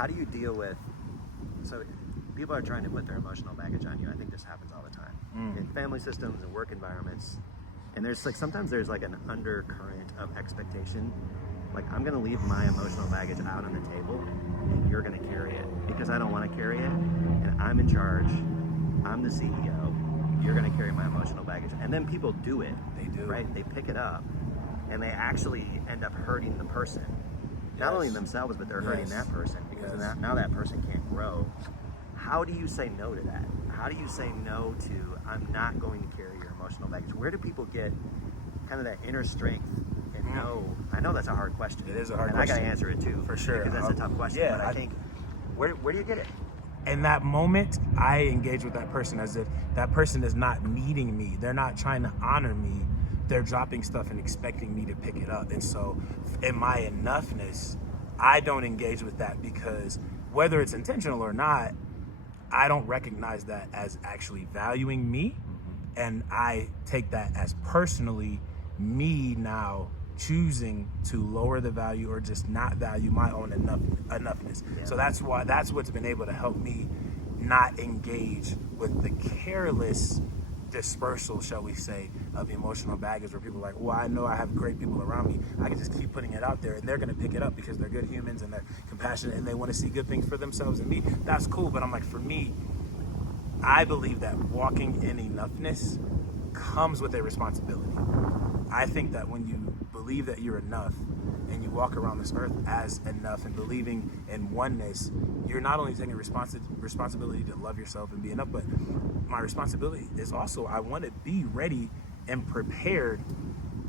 how do you deal with, so people are trying to put their emotional baggage on you. I think this happens all the time in family systems and work environments. And there's like, sometimes there's like an undercurrent of expectation. Like, I'm going to leave my emotional baggage out on the table and you're going to carry it because I don't want to carry it. And I'm in charge. I'm the CEO. You're going to carry my emotional baggage. And then people do it. They do. Right? They pick it up and they actually end up hurting the person. Not only themselves, but they're hurting that person because now that person can't grow. How do you say no to that? How do you say no to, I'm not going to carry your emotional baggage? Where do people get kind of that inner strength and know? I know that's a hard question. It is a hard question. question. I got to answer it too. For sure. Because that's a tough question. Yeah, but I think, where do you get it? In that moment, I engage with that person as if that person is not needing me. They're not trying to honor me. They're dropping stuff and expecting me to pick it up. And so in my enoughness, I don't engage with that because whether it's intentional or not, I don't recognize that as actually valuing me. And I take that as personally me now choosing to lower the value or just not value my own enoughness. Yeah. So that's what's been able to help me not engage with the careless dispersal, shall we say, of emotional baggage where people are like, well, I know I have great people around me. I can just keep putting it out there and they're going to pick it up because they're good humans and they're compassionate and they want to see good things for themselves and me. That's cool. But I'm like, for me, I believe that walking in enoughness comes with a responsibility. I think that when you believe that you're enough and you walk around this earth as enough and believing in oneness, you're not only taking responsibility to love yourself and be enough, but my responsibility is also I want to be ready and prepared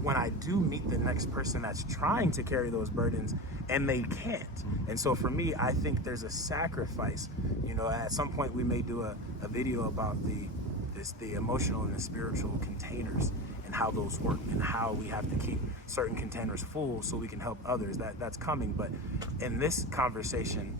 when I do meet the next person that's trying to carry those burdens and they can't. And so for me, I think there's a sacrifice. You know, at some point we may do a video about the emotional and the spiritual containers and how those work and how we have to keep certain containers full so we can help others. That's coming. But in this conversation,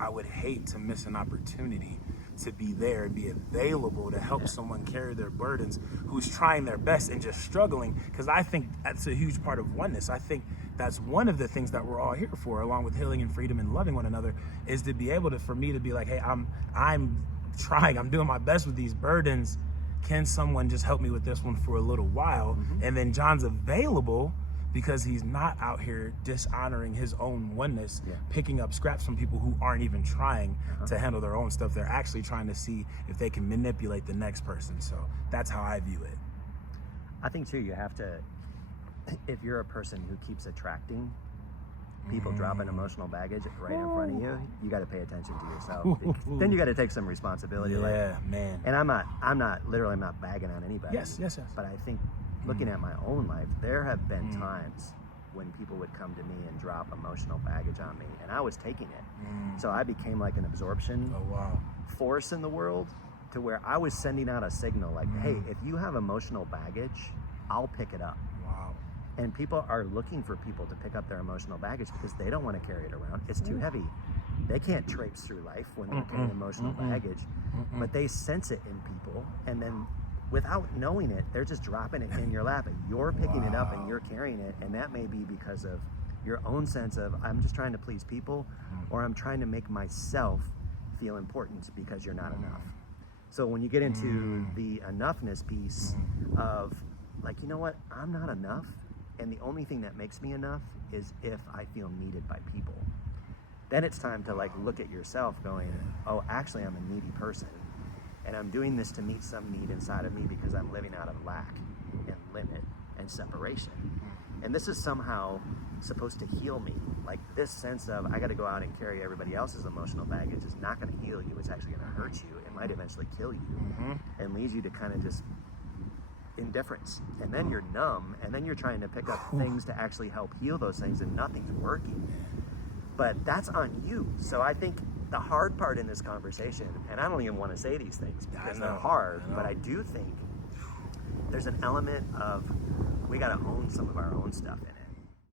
I would hate to miss an opportunity to be there and be available to help someone carry their burdens who's trying their best and just struggling, because I think that's a huge part of oneness. I think that's one of the things that we're all here for, along with healing and freedom and loving one another, is to be able to, for me to be like, hey, I'm trying, I'm doing my best with these burdens. Can someone just help me with this one for a little while? And then John's available because he's not out here dishonoring his own oneness, picking up scraps from people who aren't even trying to handle their own stuff. They're actually trying to see if they can manipulate the next person. So that's how I view it. I think too, you have to, if you're a person who keeps attracting people dropping emotional baggage right in front of you, you got to pay attention to yourself. Then you got to take some responsibility. Man. And I'm not bagging on anybody. Yes. But I think looking at my own life, there have been times when people would come to me and drop emotional baggage on me, and I was taking it. So I became like an absorption force in the world, to where I was sending out a signal like, hey, if you have emotional baggage, I'll pick it up. And people are looking for people to pick up their emotional baggage because they don't want to carry it around. It's too heavy. They can't traipse through life when they're carrying emotional baggage, but they sense it in people, and then without knowing it, they're just dropping it in your lap, and you're picking it up and you're carrying it. And that may be because of your own sense of, I'm just trying to please people, or I'm trying to make myself feel important because you're not enough. So when you get into the enoughness piece of like, you know what, I'm not enough, and the only thing that makes me enough is if I feel needed by people. Then it's time to like look at yourself going, oh, actually I'm a needy person, and I'm doing this to meet some need inside of me because I'm living out of lack and limit and separation. And this is somehow supposed to heal me. Like this sense of I got to go out and carry everybody else's emotional baggage is not going to heal you. It's actually going to hurt you. It might eventually kill you and lead you to kind of just indifference, and then you're numb, and then you're trying to pick up things to actually help heal those things, and nothing's working. But that's on you. So I think the hard part in this conversation, and I don't even want to say these things because they're hard, but I do think there's an element of we got to own some of our own stuff in